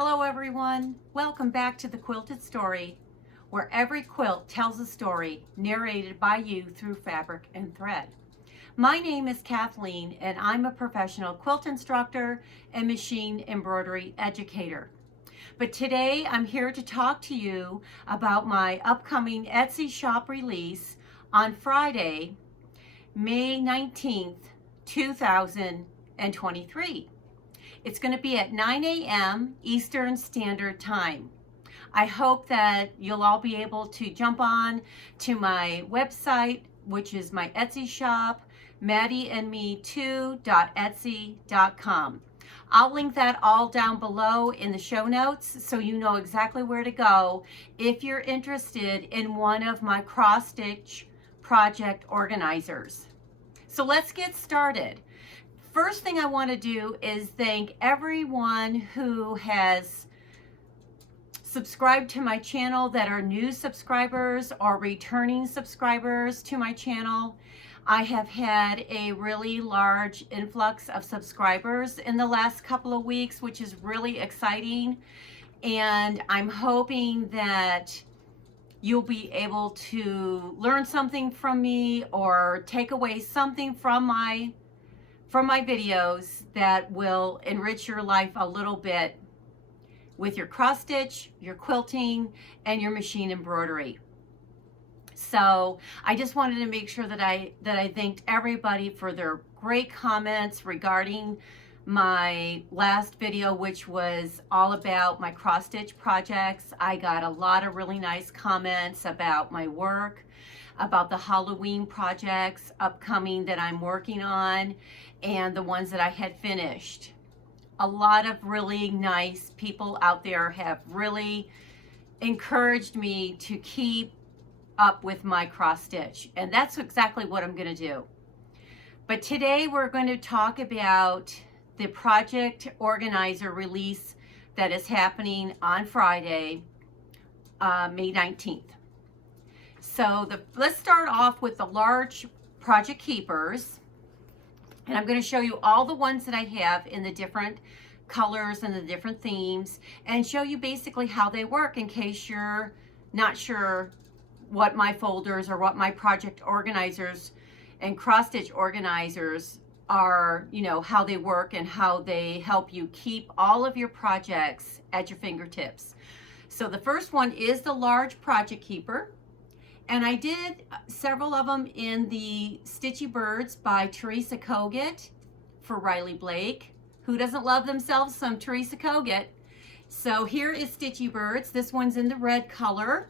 Hello everyone, welcome back to the Quilted Story, where every quilt tells a story narrated by you through fabric and thread. My name is Kathleen and I'm a professional quilt instructor and machine embroidery educator. But today I'm here to talk to you about my upcoming Etsy shop release on Friday, May 19th, 2023. It's going to be at 9 a.m. Eastern Standard Time. I hope that you'll all be able to jump on to my website, which is my Etsy shop, maddieandme2.etsy.com. I'll link that all down below in the show notes so you know exactly where to go if you're interested in one of my cross-stitch project organizers. So let's get started. First thing I want to do is thank everyone who has subscribed to my channel that are new subscribers or returning subscribers to my channel. I have had a really large influx of subscribers in the last couple of weeks, which is really exciting. And I'm hoping that you'll be able to learn something from me or take away something from my videos that will enrich your life a little bit with your cross stitch, your quilting, and your machine embroidery. So I just wanted to make sure that I thanked everybody for their great comments regarding my last video, which was all about my cross stitch projects. I got a lot of really nice comments about my work, about the Halloween projects upcoming that I'm working on, and the ones that I had finished. A lot of really nice people out there have really encouraged me to keep up with my cross stitch, and that's exactly what I'm going to do. But today we're going to talk about the project organizer release that is happening on Friday, May 19th. So let's start off with the large project keepers, and I'm going to show you all the ones that I have in the different colors and the different themes, and show you basically how they work in case you're not sure what my folders or what my project organizers and cross stitch organizers are, you know, how they work and how they help you keep all of your projects at your fingertips. So the first one is the large project keeper, and I did several of them in the Stitchy Birds by Teresa Kogut for Riley Blake. Who doesn't love themselves some Teresa Kogut? So here is Stitchy Birds. This one's in the red color.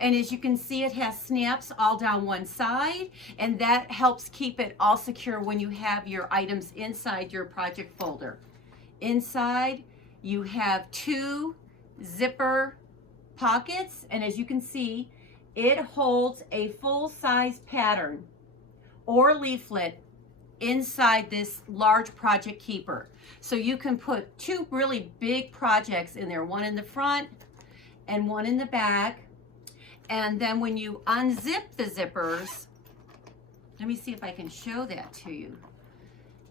And as you can see, it has snaps all down one side, and that helps keep it all secure when you have your items inside your project folder. Inside, you have two zipper pockets, and as you can see, it holds a full-size pattern or leaflet inside this large project keeper. So you can put two really big projects in there, one in the front and one in the back. And then when you unzip the zippers, let me see if I can show that to you.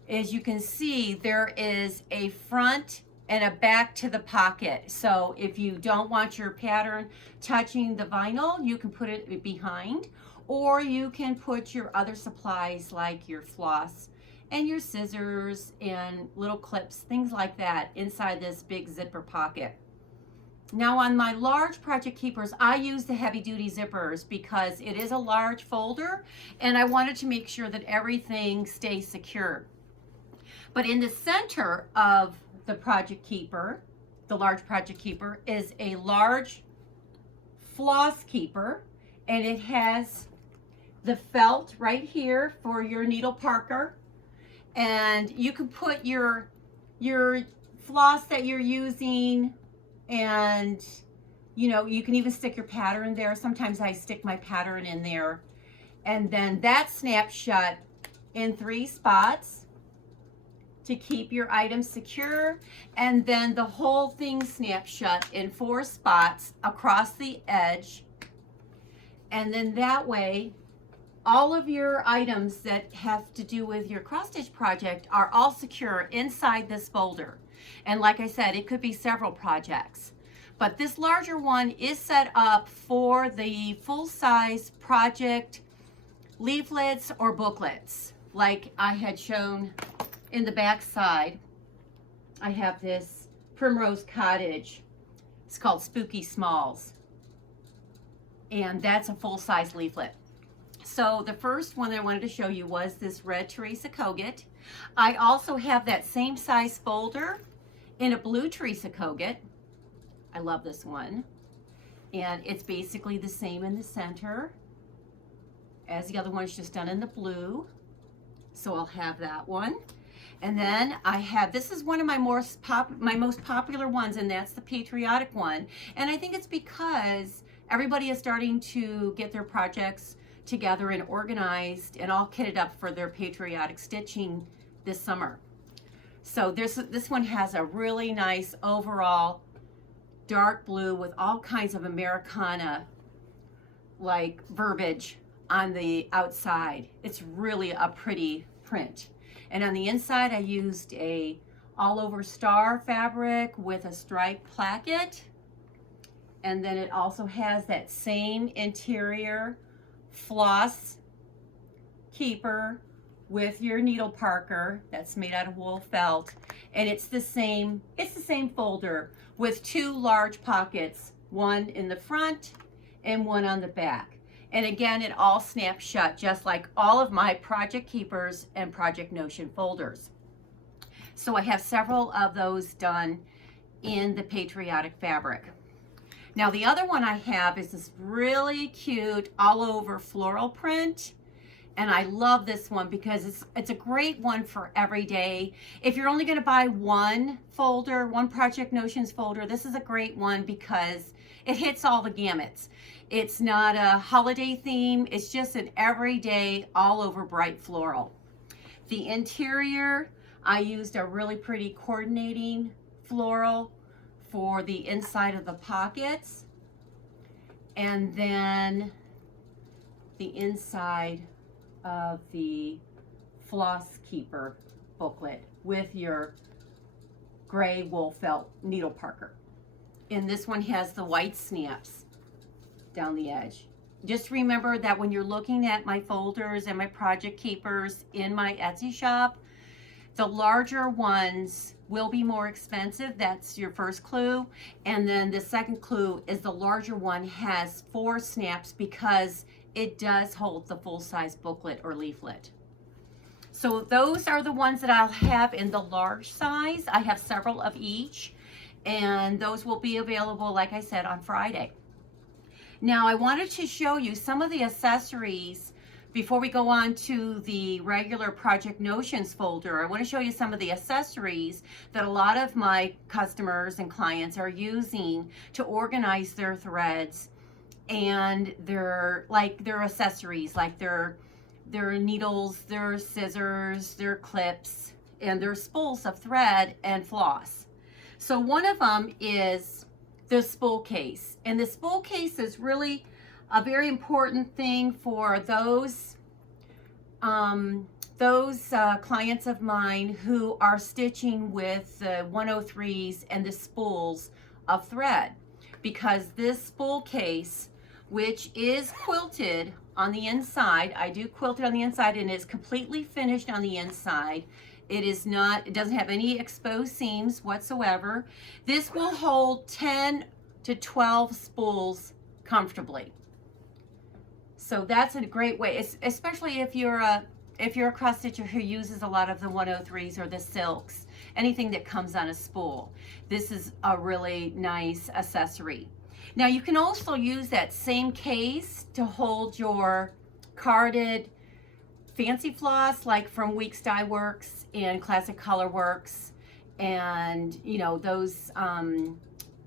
As you can see, there is a front and a back to the pocket. So if you don't want your pattern touching the vinyl, you can put it behind, or you can put your other supplies like your floss and your scissors and little clips, things like that, inside this big zipper pocket. Now on my large project keepers, I use the heavy duty zippers because it is a large folder and I wanted to make sure that everything stays secure. But in the center of the project keeper, the large project keeper, is a large floss keeper, and it has the felt right here for your needle parker, and you can put your floss that you're using, and you know, you can even stick your pattern there. Sometimes I stick my pattern in there, and then that snaps shut in 3 spots to keep your items secure, and then the whole thing snaps shut in 4 spots across the edge, and then that way all of your items that have to do with your cross stitch project are all secure inside this folder. And like I said, it could be several projects. But this larger one is set up for the full-size project leaflets or booklets. Like I had shown in the back side, I have this Primrose Cottage. It's called Spooky Smalls. And that's a full-size leaflet. So the first one that I wanted to show you was this red Teresa Kogut. I also have that same size folder in a blue Teresa Kogut. I love this one. And it's basically the same in the center as the other one. It's just done in the blue. So I'll have that one. And then I have, this is one of my most popular ones, and that's the patriotic one. And I think it's because everybody is starting to get their projects together and organized and all kitted up for their patriotic stitching this summer. So this one has a really nice overall dark blue with all kinds of Americana like verbiage on the outside. It's really a pretty print. And on the inside, I used a all over star fabric with a striped placket. And then it also has that same interior floss keeper with your needle parker that's made out of wool felt. And it's the same folder with two large pockets, one in the front and one on the back. And again, it all snaps shut, just like all of my Project Keepers and Project Notion folders. So I have several of those done in the patriotic fabric. Now the other one I have is this really cute all over floral print. And I love this one because it's a great one for every day. If you're only going to buy one folder, one Project Notions folder, this is a great one because it hits all the gamuts. It's not a holiday theme. It's just an everyday all over bright floral. The interior, I used a really pretty coordinating floral for the inside of the pockets. And then the inside of the Floss Keeper booklet with your gray wool felt needle parker. And this one has the white snaps down the edge. Just remember that when you're looking at my folders and my Project Keepers in my Etsy shop, the larger ones will be more expensive. That's your first clue. And then the second clue is the larger one has 4 snaps because it does hold the full-size booklet or leaflet. So those are the ones that I'll have in the large size. I have several of each, and those will be available, like I said, on Friday. Now I wanted to show you some of the accessories before we go on to the regular Project Notions folder. I want to show you some of the accessories that a lot of my customers and clients are using to organize their threads and their accessories, like their needles, their scissors, their clips, and their spools of thread and floss. So one of them is the spool case. And the spool case is really a very important thing for those clients of mine who are stitching with the 103s and the spools of thread, because this spool case, which is quilted on the inside, I do quilt it on the inside, and it's completely finished on the inside. It doesn't have any exposed seams whatsoever. This will hold 10 to 12 spools comfortably. So that's a great way, especially if you're a cross stitcher who uses a lot of the 103s or the silks, anything that comes on a spool. This is a really nice accessory. Now you can also use that same case to hold your carded fancy floss, like from Weeks Dye Works and Classic Color Works, and you know, those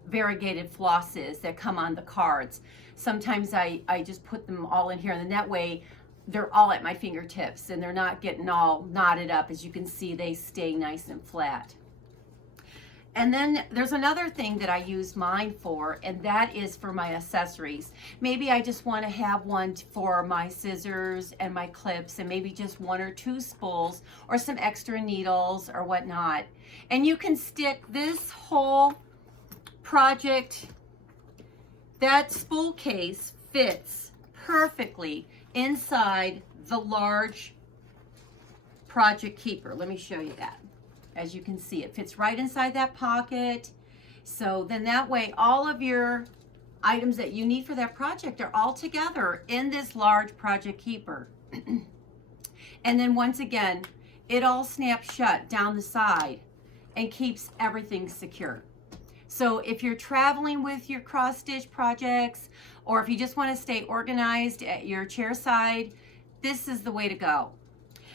variegated flosses that come on the cards. Sometimes I just put them all in here, and then that way they're all at my fingertips and they're not getting all knotted up. As you can see, they stay nice and flat. And then there's another thing that I use mine for, and that is for my accessories. Maybe I just want to have one for my scissors and my clips, and maybe just 1 or 2 spools or some extra needles or whatnot. And you can stick this whole project, that spool case fits perfectly inside the large project keeper. Let me show you that. As you can see, it fits right inside that pocket. So then that way, all of your items that you need for that project are all together in this large project keeper. And then once again, it all snaps shut down the side and keeps everything secure. So if you're traveling with your cross stitch projects, or if you just want to stay organized at your chair side, this is the way to go.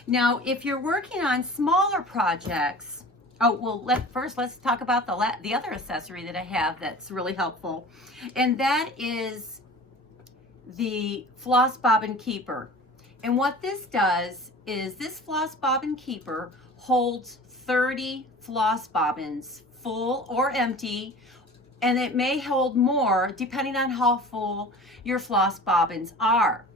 Now, if you're working on smaller projects, first let's talk about the other accessory that I have that's really helpful, and that is the Floss Bobbin Keeper. And what this does is this Floss Bobbin Keeper holds 30 floss bobbins, full or empty, and it may hold more depending on how full your floss bobbins are.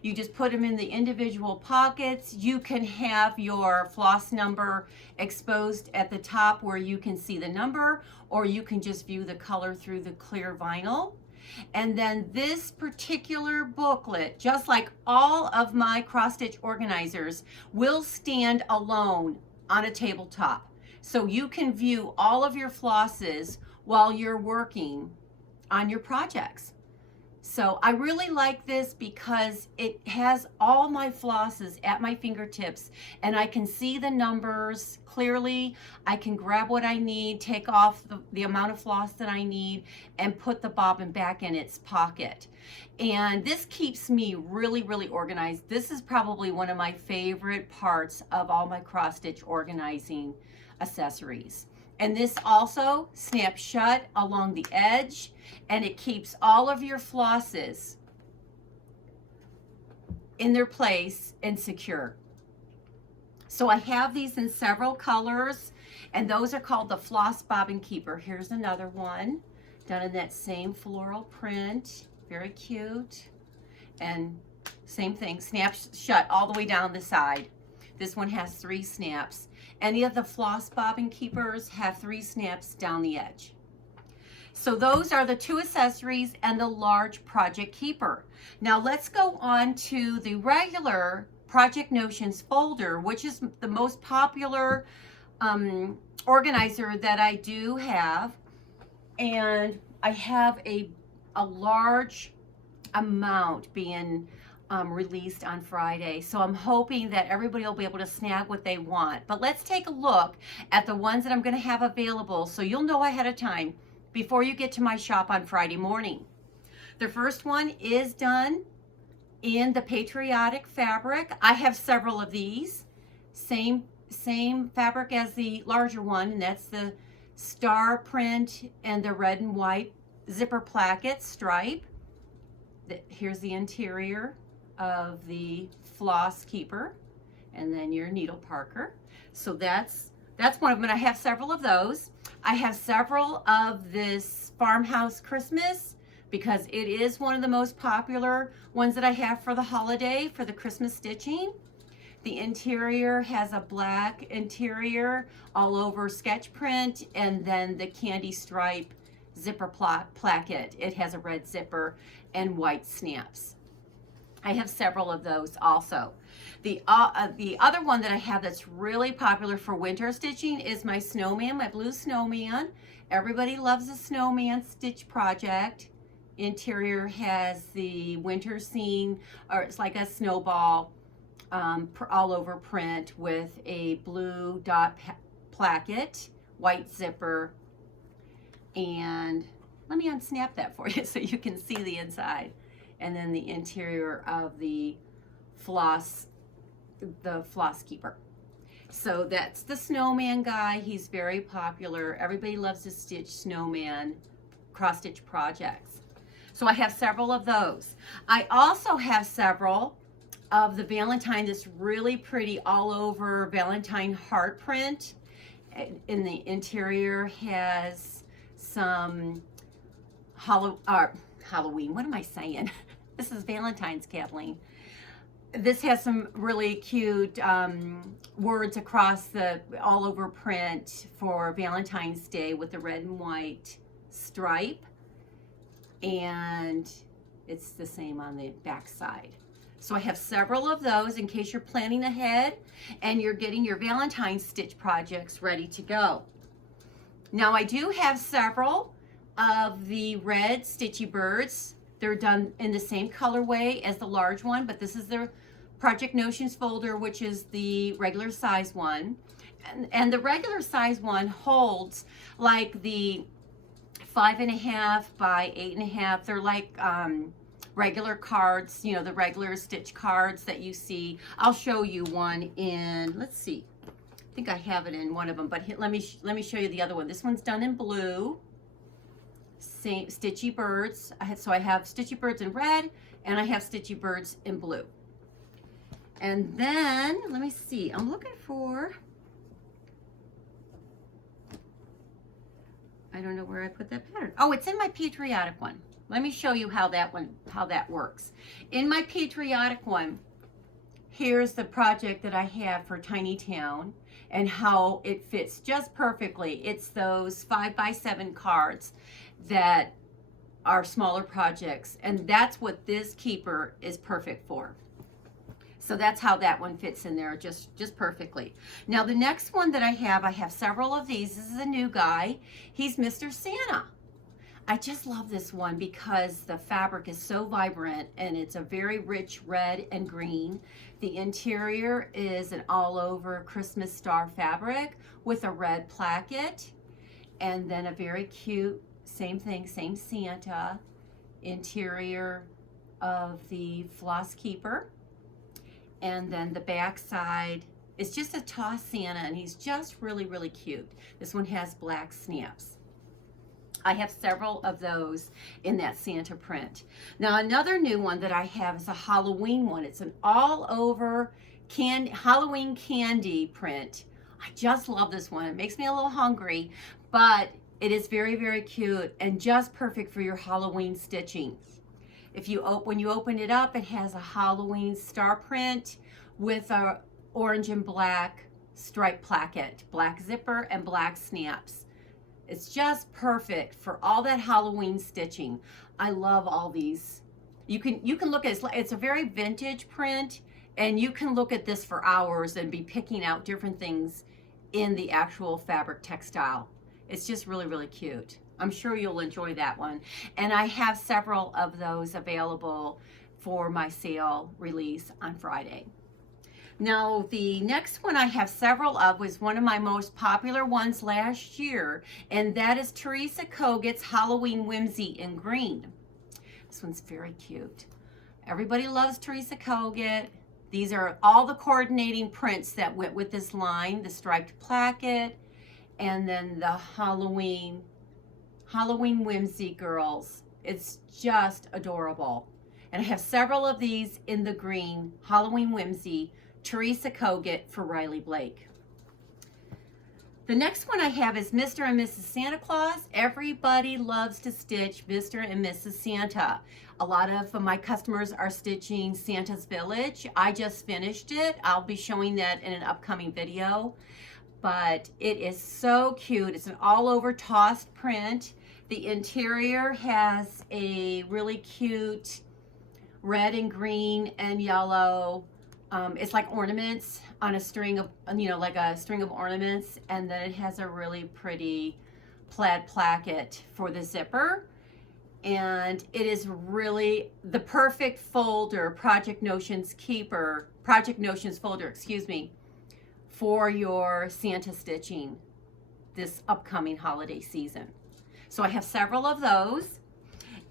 You just put them in the individual pockets. You can have your floss number exposed at the top where you can see the number, or you can just view the color through the clear vinyl. And then this particular booklet, just like all of my cross stitch organizers, will stand alone on a tabletop. So you can view all of your flosses while you're working on your projects. So I really like this because it has all my flosses at my fingertips, and I can see the numbers clearly. I can grab what I need, take off the amount of floss that I need, and put the bobbin back in its pocket. And this keeps me really, really organized. This is probably one of my favorite parts of all my cross stitch organizing accessories. And this also snaps shut along the edge, and it keeps all of your flosses in their place and secure. So I have these in several colors, and those are called the Floss Bobbin Keeper. Here's another one done in that same floral print. Very cute. And same thing, snaps shut all the way down the side. This one has 3 snaps. Any of the Floss Bobbin Keepers have 3 snaps down the edge. So those are the 2 accessories and the large project keeper. Now let's go on to the regular Project Notions folder, which is the most popular organizer that I do have. And I have a large amount being released on Friday. So I'm hoping that everybody will be able to snag what they want. But let's take a look at the ones that I'm going to have available so you'll know ahead of time before you get to my shop on Friday morning. The first one is done in the patriotic fabric. I have several of these. Same fabric as the larger one, and that's the star print and the red and white zipper placket stripe. Here's the interior of the floss keeper, and then your needle parker. So that's one of them, and I have several of those. I have several of this Farmhouse Christmas because it is one of the most popular ones that I have for the holiday, for the Christmas stitching. The interior has a black interior all over sketch print, and then the candy stripe zipper placket. It has a red zipper and white snaps. I have several of those also. The other one that I have that's really popular for winter stitching is my snowman, my blue snowman. Everybody loves a snowman stitch project. Interior has the winter scene, or it's like a snowball all over print with a blue dot placket, white zipper, and let me unsnap that for you so you can see the inside. And then the interior of the floss keeper. So that's the snowman guy. He's very popular. Everybody loves to stitch snowman cross stitch projects. So I have several of those. I also have several of the Valentine, this really pretty all over Valentine heart print. in the interior has some Halloween. What am I saying? This is Valentine's, Kathleen. This has some really cute words across the all over print for Valentine's Day with the red and white stripe, and it's the same on the back side. So I have several of those in case you're planning ahead and you're getting your Valentine's stitch projects ready to go. Now I do have several of the red Stitchy birds. They're done in the same colorway as the large one, but this is the Project Notions folder, which is the regular size one. And the regular size one holds like the 5.5 by 8.5. They're like regular cards, you know, the regular stitch cards that you see. I'll show you one in, let's see, I think I have it in one of them, but let me show you the other one. This one's done in blue, same Stitchy birds. So I have Stitchy birds in red, and I have Stitchy birds in blue. And then, let me see, I'm looking for, I don't know where I put that pattern. Oh, it's in my patriotic one. Let me show you how that works. In my patriotic one, here's the project that I have for Tiny Town and how it fits just perfectly. It's those 5x7 cards that are smaller projects, and that's what this keeper is perfect for. So that's how that one fits in there just perfectly. Now the next one that I have several of these. This is a new guy. He's Mr. Santa. I just love this one because the fabric is so vibrant and it's a very rich red and green. The interior is an all over Christmas star fabric with a red placket, and then a very cute, same thing, same Santa interior of the Floss keeper. And then the back side is just a toss Santa, and he's just really, really cute. This one has black snaps. I have several of those in that Santa print. Now another new one that I have is a Halloween one. It's an all over Halloween candy print. I just love this one. It makes me a little hungry, but it is very, very cute and just perfect for your Halloween stitching. When you open it up, it has a Halloween star print with a orange and black stripe placket, black zipper and black snaps. It's just perfect for all that Halloween stitching. I love all these. You can look at it's a very vintage print, and you can look at this for hours and be picking out different things in the actual fabric textile. It's just really, really cute. I'm sure you'll enjoy that one. And I have several of those available for my sale release on Friday. Now, the next one I have several of was one of my most popular ones last year, and that is Teresa Kogut's Halloween Whimsy in green. This one's very cute. Everybody loves Teresa Kogut. These are all the coordinating prints that went with this line, the striped placket, and then the Halloween Whimsy girls. It's just adorable. And I have several of these in the green, Halloween Whimsy, Teresa Kogut for Riley Blake. The next one I have is Mr. and Mrs. Santa Claus. Everybody loves to stitch Mr. and Mrs. Santa. A lot of my customers are stitching Santa's Village. I just finished it. I'll be showing that in an upcoming video. But it is so cute. It's an all over tossed print. The interior has a really cute red and green and yellow. It's like ornaments on a string of, like a string of ornaments. And then it has a really pretty plaid placket for the zipper. And it is really the perfect folder, Project Notions folder, for your Santa stitching this upcoming holiday season. So I have several of those.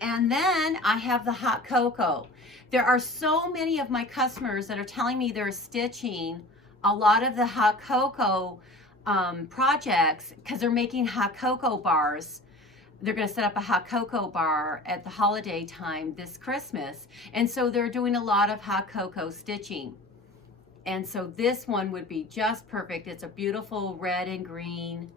And then I have the hot cocoa. There are so many of my customers that are telling me they're stitching a lot of the hot cocoa projects because they're making hot cocoa bars. They're going to set up a hot cocoa bar at the holiday time this Christmas. And so they're doing a lot of hot cocoa stitching. And so this one would be just perfect. It's a beautiful red and green,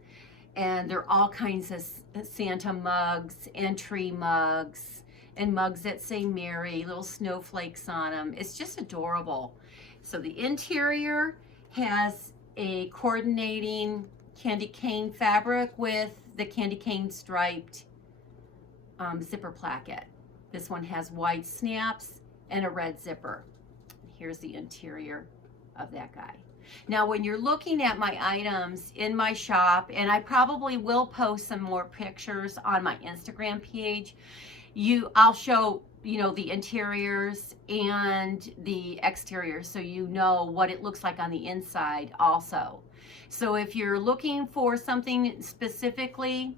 and there are all kinds of Santa mugs and tree mugs and mugs that say Merry, little snowflakes on them. It's just adorable. So the interior has a coordinating candy cane fabric with the candy cane striped zipper placket. This one has white snaps and a red zipper. Here's the interior of that guy. Now, when you're looking at my items in my shop, and I probably will post some more pictures on my Instagram page, I'll show, you know, the interiors and the exteriors, so you know what it looks like on the inside also. So if you're looking for something specifically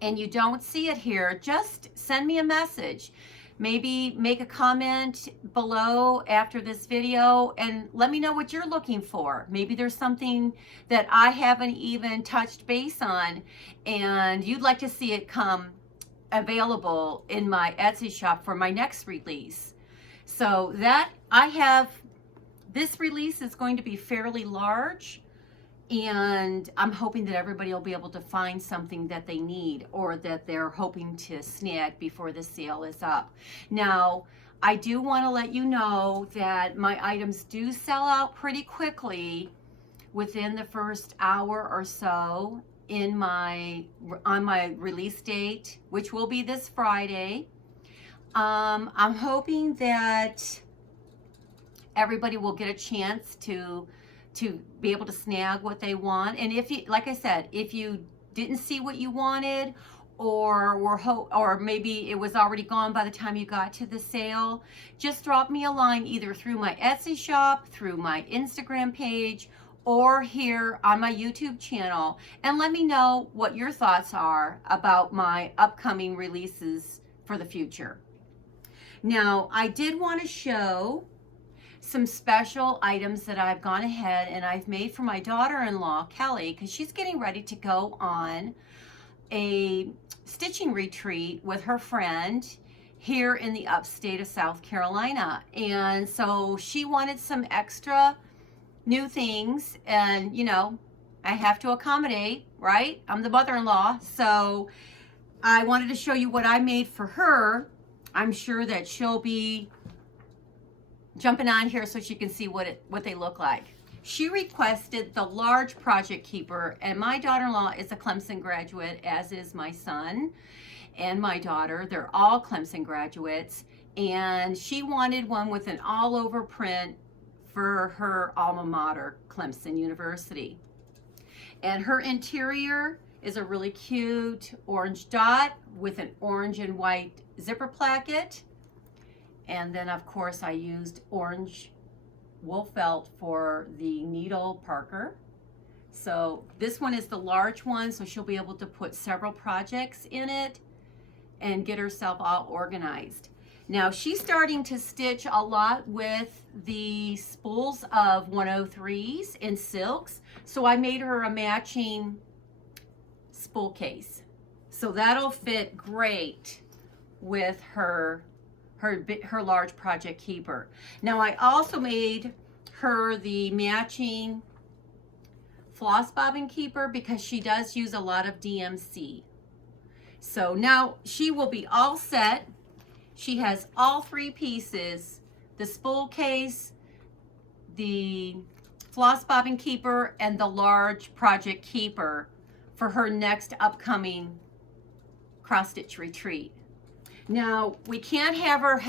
and you don't see it here, just send me a message. Maybe make a comment below after this video and let me know what you're looking for. Maybe there's something that I haven't even touched base on and you'd like to see it come available in my Etsy shop for my next release. So that this release is going to be fairly large, and I'm hoping that everybody will be able to find something that they need or that they're hoping to snag before the sale is up. Now, I do want to let you know that my items do sell out pretty quickly within the first hour or so on my release date, which will be this Friday. I'm hoping that everybody will get a chance to be able to snag what they want. And if you, like I said, if you didn't see what you wanted, or maybe it was already gone by the time you got to the sale, just drop me a line either through my Etsy shop, through my Instagram page, or here on my YouTube channel, and let me know what your thoughts are about my upcoming releases for the future. Now, I did want to show some special items that I've gone ahead and I've made for my daughter-in-law, Kelly, because she's getting ready to go on a stitching retreat with her friend here in the upstate of South Carolina. And so she wanted some extra new things, and you know, I have to accommodate, right? I'm the mother-in-law, so I wanted to show you what I made for her. I'm sure that she'll be jumping on here so she can see what they look like. She requested the large project keeper, and my daughter-in-law is a Clemson graduate, as is my son and my daughter. They're all Clemson graduates, and she wanted one with an all-over print for her alma mater, Clemson University. And her interior is a really cute orange dot with an orange and white zipper placket. And then, of course, I used orange wool felt for the needle Parker. So this one is the large one, so she'll be able to put several projects in it and get herself all organized. Now, she's starting to stitch a lot with the spools of 103s and silks, so I made her a matching spool case. So that'll fit great with her large project keeper. Now, I also made her the matching floss bobbin keeper because she does use a lot of DMC. So now she will be all set. She has all three pieces: the spool case, the floss bobbin keeper, and the large project keeper for her next upcoming cross stitch retreat. Now, we can't have her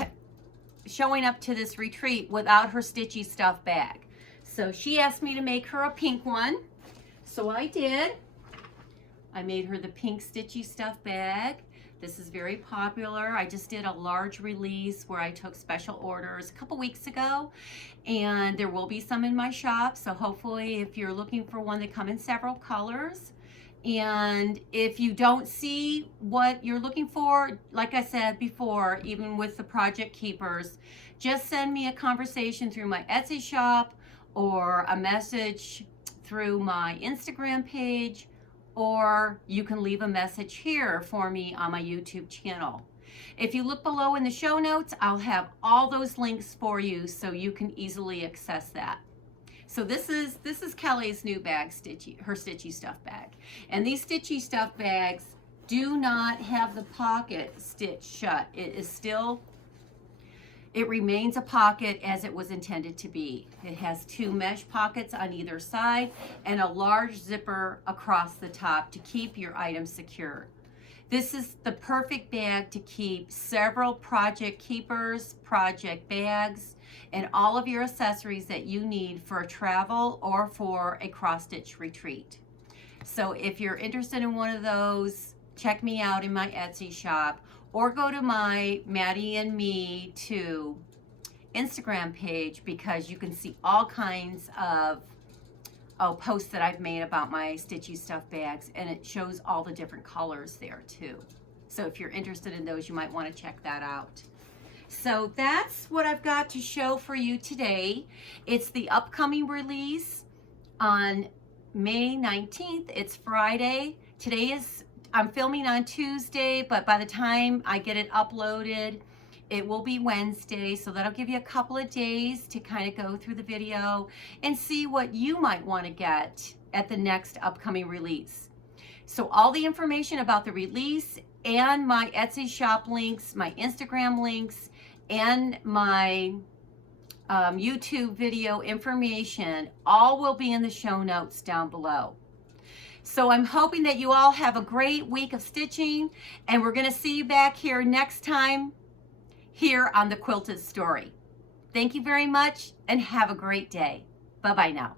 showing up to this retreat without her Stitchy stuff bag. So she asked me to make her a pink one. So I did. I made her the pink Stitchy stuff bag. This is very popular. I just did a large release where I took special orders a couple weeks ago, and there will be some in my shop. So hopefully, if you're looking for one, they come in several colors. And if you don't see what you're looking for, like I said before, even with the project keepers, just send me a conversation through my Etsy shop or a message through my Instagram page, or you can leave a message here for me on my YouTube channel. If you look below in the show notes, I'll have all those links for you so you can easily access that. So this is Kelly's new bag, Stitchy, her Stitchy stuff bag. And these Stitchy stuff bags do not have the pocket stitched shut. It remains a pocket as it was intended to be. It has 2 mesh pockets on either side and a large zipper across the top to keep your items secure. This is the perfect bag to keep several project keepers, project bags, and all of your accessories that you need for travel or for a cross-stitch retreat. So if you're interested in one of those, check me out in my Etsy shop, or go to my Maddie and Me 2 Instagram page, because you can see all kinds of posts that I've made about my Stitchy stuff bags, and it shows all the different colors there too. So if you're interested in those, you might want to check that out. So that's what I've got to show for you today. It's the upcoming release on May 19th. It's Friday. I'm filming on Tuesday, but by the time I get it uploaded, it will be Wednesday. So that'll give you a couple of days to kind of go through the video and see what you might want to get at the next upcoming release. So all the information about the release and my Etsy shop links, my Instagram links, and my YouTube video information, all will be in the show notes down below. So I'm hoping that you all have a great week of stitching, and we're going to see you back here next time here on the Quilted Story. Thank you very much and have a great day. Bye-bye now.